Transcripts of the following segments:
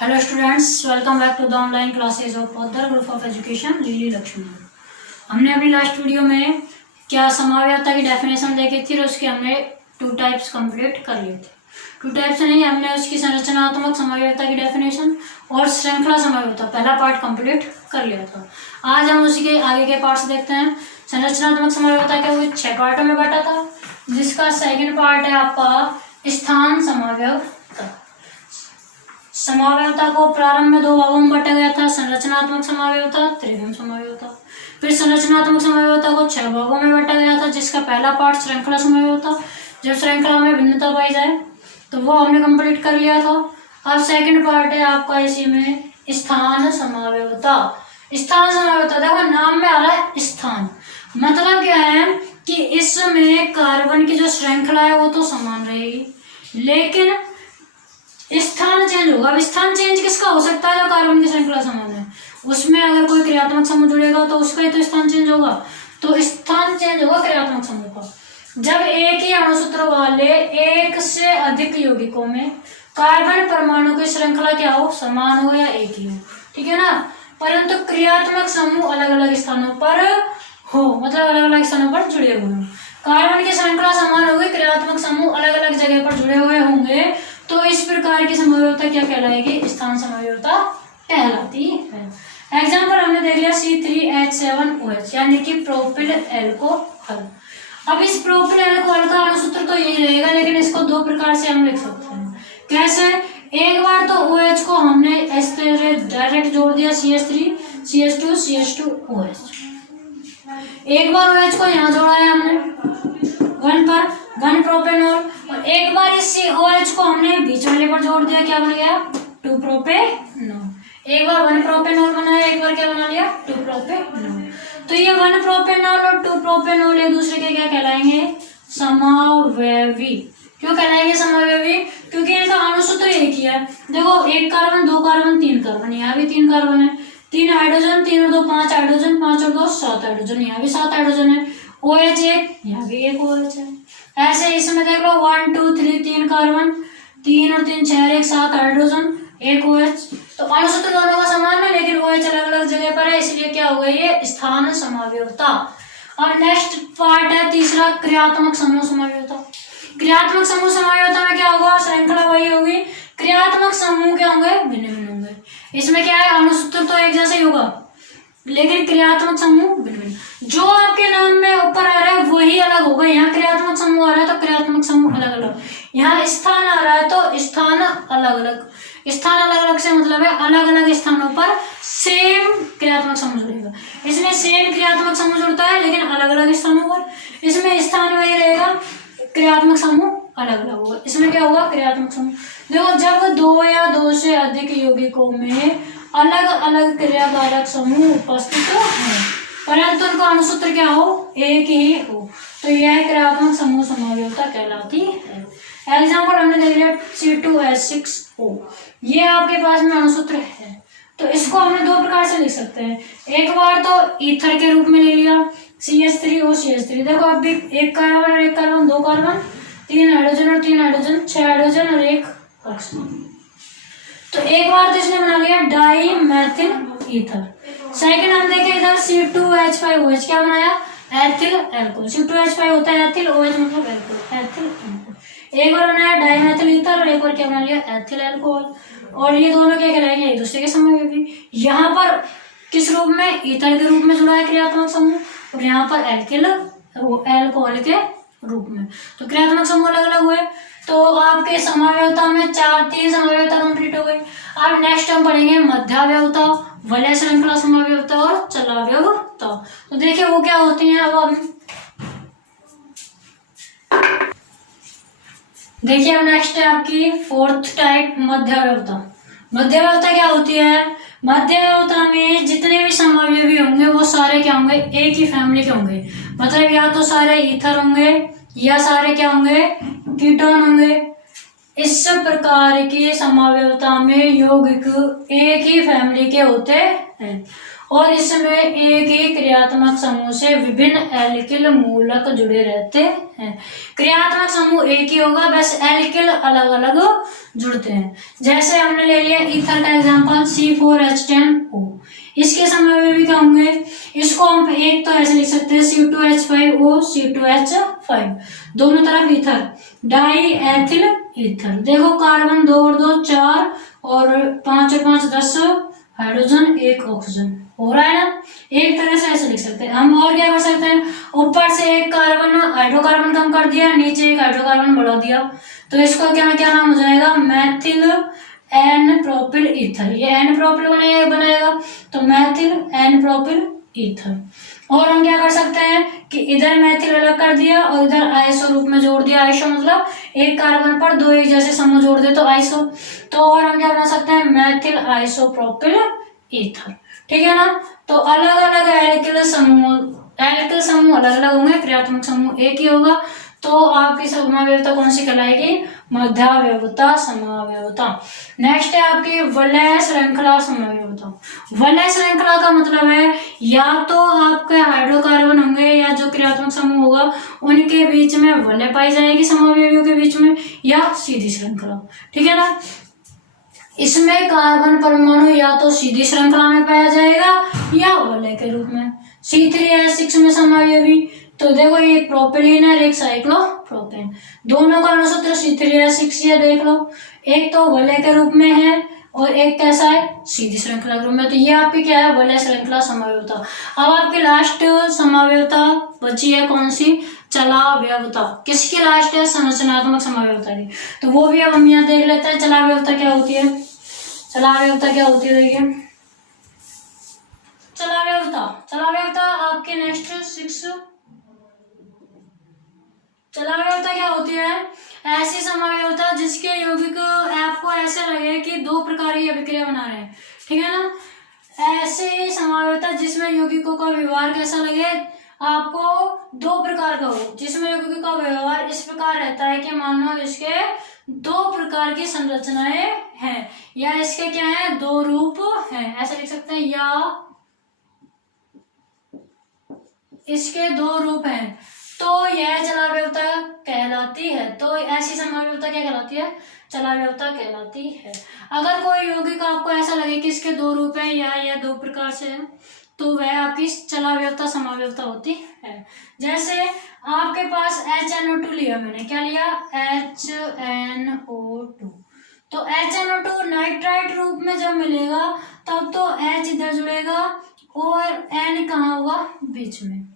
Hello students, welcome back to the online classes of Other Group of Education, lily Lakshmi. हमने अपनी last video में क्या समाव्यता की definition देखी थी और उसके हमने 2 टाइप्स कंप्लीट कर लिए थे। 2 टाइप्स नहीं, हमने उसकी संरचनात्मक समाव्यता की डेफिनेशन और श्रृंखला समाव्यता पहला पार्ट कंप्लीट कर लिया था। आज हम उसी के आगे के पार्ट्स देखते हैं। संरचनात्मक समाव्यता के वो 6 पार्टों में बांटा था, जिसका सेकेंड पार्ट है आपका स्थान समाव्यता। समाव्यता को प्रारंभ में 2 भागों में बांटा गया था, संरचनात्मक समाव्यता, त्रिविम समाव्यता। फिर संरचनात्मक समाव्यता को 6 भागों में बांटा गया था, जिसका पहला पार्ट श्रृंखला समाव्यता। जब श्रृंखला में भिन्नता पाई जाए तो वो हमने कंप्लीट कर लिया था। अब सेकंड पार्ट है आपका इसी में स्थान समाव्यता। स्थान समाव्यता, देखो नाम में आ रहा है स्थान, मतलब क्या है कि इसमें कार्बन की जो श्रृंखला है वो तो समान रहेगी, लेकिन स्थान चेंज होगा। अब स्थान चेंज किसका हो सकता है? जो कार्बन की श्रृंखला समान है, उसमें अगर कोई क्रियात्मक समूह जुड़ेगा तो उसका ही तो स्थान चेंज होगा। तो स्थान चेंज होगा क्रियात्मक समूह का जब एक ही अणुसूत्र वाले एक से अधिक यौगिकों में कार्बन परमाणु की श्रृंखला क्या हो, समान हो या एक ही हो, ठीक है ना। परंतु क्रियात्मक समूह अलग अलग स्थानों पर हो, मतलब अलग अलग स्थानों पर जुड़े हुए हो। कार्बन की श्रृंखला समान होगी, क्रियात्मक समूह अलग अलग जगह पर जुड़े हुए होंगे, तो इस प्रकार की समाव्यता क्या कहलाएगी? स्थान समाव्यता कहलाती है। एग्जाम्पल हमने देख लिया C3H7OH, यानी कि प्रोपिल एल्कोहल। अब इस प्रोपिल एल्कोहल का अणुसूत्र तो यही रहेगा, लेकिन इसको 2 प्रकार से हम लिख सकते हैं। कैसे? एक बार तो OH को हमने इस तरह डायरेक्ट जोड़ दिया, CH3 CH2 CH2OH। एक बार OH को यहाँ जोड़ा है हमने 1 पर 1 प्रोपेनॉल, और एक बार इस OH को हमने बीच वाले पर जोड़ दिया, क्या बन गया? 2 प्रोपेनॉल। एक बार 1 प्रोपेनॉल बनाया, एक बार क्या बना लिया? 2 प्रोपेनॉल। तो ये 1 प्रोपेनॉल और 2 प्रोपेनॉल एक दूसरे के क्या कहलाएंगे? समावयवी। क्यों कहलाएंगे समावयवी? क्योंकि इनका अणुसूत्र एक ही है। देखो, 1 कार्बन 2 कार्बन 3 कार्बन, यहाँ भी 3 कार्बन है, 3 हाइड्रोजन, 3 और 2 5 हाइड्रोजन, 5 और 2 7 हाइड्रोजन, यहाँ भी 7 हाइड्रोजन है। OH एक, यहाँ भी एक OH है। ऐसे इसमें देख लो 1 2 3 3 कार्बन, 3 और 3 6 1 7 हाइड्रोजन, एक OH। तो अणुसूत्र दोनों का समान है, लेकिन OH अलग अलग जगह पर है, इसलिए क्या हो गई? ये स्थान समाव्यता। अब नेक्स्ट पार्ट है तीसरा, क्रियात्मक समूह समाव्यता। क्रियात्मक समूह समाव्यता में क्या होगा? श्रृंखला वही होगी, क्रियात्मक समूह क्या होंगे? भिन्न भिन्न होंगे। इसमें क्या है? अणुसूत्र तो एक जैसा ही होगा, लेकिन क्रियात्मक समूह भिन्न भिन्न। जो आपके नाम में ऊपर आ रहा है वही अलग होगा। यहाँ क्रियात्मक समूह आ रहा है तो क्रियात्मक समूह अलग अलग, यहाँ स्थान आ रहा है तो स्थान अलग अलग। स्थान अलग अलग से मतलब है अलग अलग स्थानों पर सेम क्रियात्मक समूह जुड़ेगा। इसमें सेम क्रियात्मक समूह जुड़ता है, लेकिन अलग अलग स्थानों पर। इसमें स्थान वही रहेगा, क्रियात्मक समूह अलग अलग होगा। इसमें क्या होगा? क्रियात्मक समूह। देखो, जब 2 या 2 से अधिक यौगिकों में अलग अलग क्रियाकारक समूह उपस्थित हो, परंतु उनका अणुसूत्र क्या हो? एक ही हो, तो यह क्रियात्मक समूह समाव्यता कहलाती है। एग्जाम्पल हमने देख लिया C2H6O, ये आपके पास में अणुसूत्र है, तो इसको हमने 2 प्रकार से लिख सकते हैं। एक बार तो ईथर के रूप में ले लिया, CH3O CH3। देखो, अब भी 1 कार्बन और 1 कार्बन 2 कार्बन, 3 हाइड्रोजन और 3 हाइड्रोजन, 6 हाइड्रोजन और 1 ऑक्सीजन। तो एक बार तो इसने बना लिया डाई मैथिल ईथर। सेकंड हम देखें इधर C2H5OH, क्या बनाया? Ethyl alcohol. C2H5 होता है एथिल, OH मतलब एल्कोहल, एथिल एल्कोहल। एक बार बनाया डाई मैथिल ईथर और एक बार क्या बना लिया? Ethyl alcohol. और ये दोनों क्या कहलाएंगे? एक दूसरे के समावेशी। यहाँ पर किस रूप में? ईथर के रूप में जुड़ा है क्रियात्मक समूह, और यहाँ पर एल्किल एल्कोहल के रूप में। तो क्रियात्मक समूह अलग अलग हुए, तो आपके समाव्यता में 3 समाव्यता कंप्लीट हो गई। अब नेक्स्ट हम पढ़ेंगे मध्याव्यवता, वलय श्रृंखला समाव्यवता और चलाव्यवता। तो देखिए वो क्या होती हैं। अब देखिए, अब नेक्स्ट है आपकी 4th टाइप मध्याव्यवता। मध्याव्यवता क्या होती है? मध्याव्यवता में जितने भी समावयवी होंगे वो सारे क्या होंगे? एक ही फैमिली के होंगे, मतलब या तो सारे ईथर होंगे या सारे क्या होंगे? कीटोन होंगे। इस प्रकार की समाव्यवता में यौगिक एक ही फैमिली के होते हैं, और इसमें एक ही क्रियात्मक समूह से विभिन्न एल्किल मूलक जुड़े रहते हैं। क्रियात्मक समूह एक ही होगा, बस एल्किल अलग अलग जुड़ते हैं। जैसे हमने ले लिया ईथर का एग्जांपल C4H10O, इसके समूह क्या होंगे, इसको हम एक तो ऐसे लिख सकते हैं C2H5O C2H5, दोनों तरफ ईथर, डाई एथिल ईथर। देखो कार्बन 2 और 2 4 और 5 और 5 10 हाइड्रोजन 1 ऑक्सीजन हो रहा है ना। एक तरह से ऐसे लिख सकते हैं हम। और क्या कर सकते हैं, ऊपर से एक कार्बन हाइड्रोकार्बन कम कर दिया, नीचे एक हाइड्रोकार्बन बढ़ा दिया, तो इसको क्या क्या नाम हो जाएगा, मैथिल एन प्रोपिल ईथर। ये एन प्रोपिल बनाएगा तो मैथिल एन प्रोपिल ईथर। और हम क्या कर सकते हैं कि इधर मैथिल अलग कर दिया और इधर आइसो रूप में जोड़ दिया। आइसो मतलब एक कार्बन पर दो एक जैसे समूह जोड़ दे तो आइसो। तो और हम क्या बना सकते हैं, मैथिल आइसोप्रोपिल ईथर। ठीक है ना। तो अलग अलग एल्किल समूह अलग अलग होंगे, क्रियात्मक समूह एक ही होगा। तो आपकी समावयवता कौन सी कहलाएगी, मध्यावयवता समावयवता। नेक्स्ट है आपकी वलय श्रृंखला समावयवता। वलय श्रृंखला का मतलब है या तो आपके हाइड्रोकार्बन होंगे या जो क्रियात्मक समूह होगा उनके बीच में वलय पाई जाएगी समअवयवियों के बीच में, या सीधी श्रृंखला। ठीक है ना। इसमें कार्बन परमाणु या तो सीधी श्रृंखला में पाया जाएगा या वलय के रूप में। C3H6 में समअवयवी, तो देखो ये प्रोपिलीन है, एक साइक्लोप्रोपेन, दोनों का अणुसूत्र C3H6 ये देख लो। एक तो वलय के रूप में है और एक कैसा है, सीधी श्रृंखला के रूप में। तो ये आपकी क्या है, वलय श्रृंखला समअवयवता। अब आपकी लास्ट समअवयवता बची है कौन सी, चलावयवता। किसकी लास्ट है, संरचनात्मक समअवयवता की। तो वो भी अब हम यहाँ देख लेते हैं चलावयवता क्या होती है। चलावयवता क्या होती है, देखिए चलावयवता आपके नेक्स्ट 6। चलावयवता क्या होती है, ऐसी समअवयवता जिसके यौगिक आपको ऐसे लगे कि दो प्रकार की अभिक्रिया बना रहे हैं। ठीक है ना। ऐसे समअवयवता जिसमें यौगिकों का व्यवहार कैसा लगे आपको, दो प्रकार का हो, जिसमें यौगिकों का व्यवहार इस प्रकार रहता है कि मान लो इसके दो प्रकार की संरचनाएं हैं या इसके क्या है, दो रूप हैं, ऐसे लिख सकते हैं, या इसके दो रूप हैं, तो यह चलावयवता कहलाती है। तो ऐसी समअवयवता क्या कहलाती है, चलावयवता कहलाती है। अगर कोई यौगिक आपको ऐसा लगे कि इसके दो रूप हैं या यह दो प्रकार से है, तो वह आपकी चलावयवता समअवयवता होती है। जैसे आपके पास HNO2 लिया मैंने, क्या लिया, HNO2, तो HNO2 नाइट्राइट रूप में जब मिलेगा तब तो H इधर जुड़ेगा और N कहाँ होगा, बीच में,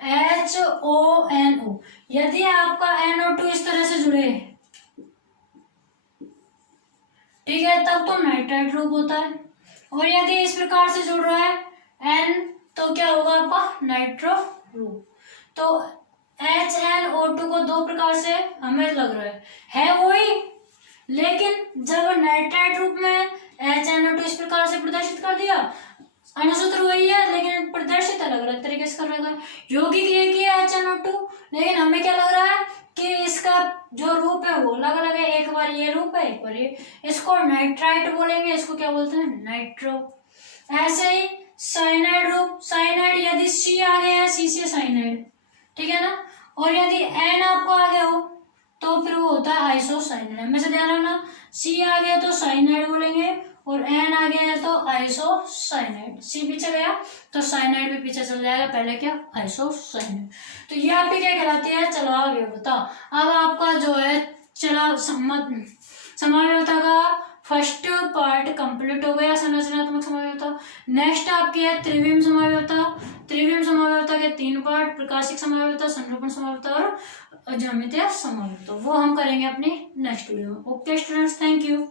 HONO। यदि आपका NO2 इस तरह से जुड़े, ठीक है, तब तो नाइट्राइट रूप होता है। और यदि इस प्रकार से जुड़ रहा है N, तो क्या होगा आपका नाइट्रो रूप। तो HNO2 को दो प्रकार से हमें लग रहा है वही, लेकिन जब नाइट्राइट रूप में HNO2 इस प्रकार से प्रदर्शित कर दिया, अणुसूत्र वही है लेकिन प्रदर्शित अलग अलग तरीके से कर रहा है। यौगिक एक ही है HNO2, लेकिन हमें क्या लग रहा है कि इसका जो रूप है वो अलग अलग है, एक बार ये रूप है एक बार ये, इसको नाइट्राइट बोलेंगे, इसको क्या बोलते हैं, नाइट्रो। ऐसे ही साइनाइड रूप, साइनाइड यदि C आ गया है, C से साइनाइड, ठीक है ना, और यदि N आपको आ गया हो तो फिर वो होता है आइसोसाइनाइड। हमेशा ध्यान रखना, C आ गया तो साइनाइड बोलेंगे और N आ गया है तो आइसोसाइनाइड। C पीछे गया तो साइनाइड भी पीछे चल जाएगा, पहले क्या, आइसोसाइनाइड। तो ये आपकी क्या कहलाती है, चलावयवता। अब आपका जो है समअवयवता का फर्स्ट पार्ट कंप्लीट हो गया, संरचनात्मक समअवयवता। नेक्स्ट आपकी है त्रिविम समअवयवता। त्रिविम समअवयवता के 3 पार्ट, प्रकाशिक समअवयवता, संरूपण समअवयवता और ज्यामितीय समअवयवता, वो हम करेंगे अपनी नेक्स्ट वीडियो में। Okay students, thank you.